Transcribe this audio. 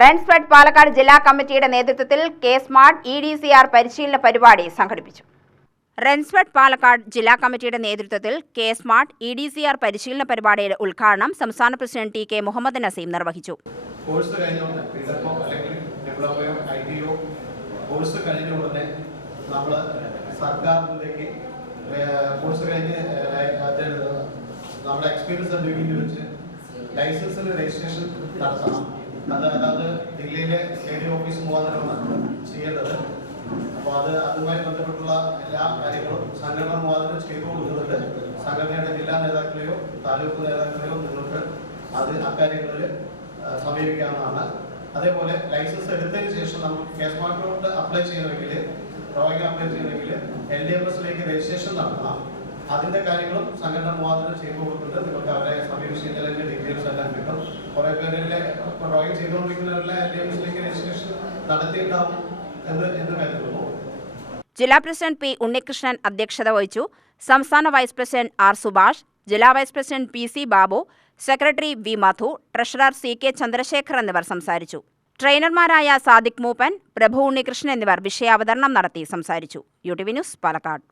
റൺസ്പെഡ് പാലക്കാട് ജില്ലാ കമ്മിറ്റിയുടെ നേതൃത്വത്തിൽ കെ സ്മാർട്ട് EDCR പരിശീലന പരിപാടി സംഘടിപ്പിച്ചു. റൺസ്പെഡ് പാലക്കാട് ജില്ലാ കമ്മിറ്റിയുടെ നേതൃത്വത്തിൽ കെ സ്മാർട്ട് EDCR പരിശീലന പരിപാടിയുടെ ഉദ്ഘാടനം സംസ്ഥാന president T K Muhammad Naseem നിർവഹിച്ചു. രജിസ്ട്രേഷൻ നടത്തണം. അതായത് ജില്ലയിലെ AD ഓഫീസ് മുഖാന്തരമാണ് ചെയ്യേണ്ടത്. അപ്പോൾ അതുമായി ബന്ധപ്പെട്ടുള്ള എല്ലാ കാര്യങ്ങളും സംഘടന മുഖാന്തരം ചെയ്തു കൊടുക്കുന്നുണ്ട്. സംഘടനയുടെ ജില്ലാ നേതാക്കളെയോ താലൂക്ക് നേതാക്കളെയോ നിങ്ങൾക്ക് അക്കാര്യങ്ങളിൽ സമീപിക്കാവുന്നതാണ്. അതേപോലെ ലൈസൻസ് എടുത്തതിന് ശേഷം നമുക്ക് കേസ് മാർക്കോട്ട് അപ്ലൈ ചെയ്യണമെങ്കിൽ ഡ്രോയിങ് അപ്ലൈ ചെയ്യണമെങ്കിൽ LDMS രജിസ്ട്രേഷൻ നടത്തണം. അതിന്റെ കാര്യങ്ങളും സംഘടന മുഖാന്തരം ചെയ്തു കൊടുക്കുന്നുണ്ട്. നിങ്ങൾക്ക് അവരെ സമീപിച്ചതിന്റെ ഡീറ്റെയിൽസ് എല്ലാം കിട്ടും. കുറെ പേരിലെ ഡ്രോയിങ് ചെയ്തുകൊണ്ടിരിക്കുന്നവരെല്ലാം LDMS രജിസ്ട്രേഷൻ നടത്തിയിട്ടുണ്ടാവും എന്ന് കരുതുന്നു. ജില്ലാ പ്രസിഡന്റ് P ഉണ്ണികൃഷ്ണൻ അധ്യക്ഷത വഹിച്ചു. സംസ്ഥാന വൈസ് പ്രസിഡന്റ് R സുഭാഷ്, ജില്ലാ vice president PC Babu, secretary V Madhu, treasurer CK Chandrasekhar എന്നിവർ സംസാരിച്ചു. ട്രെയിനർമാരായ സാദിഖ് മൂപ്പൻ, പ്രഭു ഉണ്ണികൃഷ്ണൻ എന്നിവർ വിഷയാവതരണം നടത്തി സംസാരിച്ചു. UTV news Palakkad.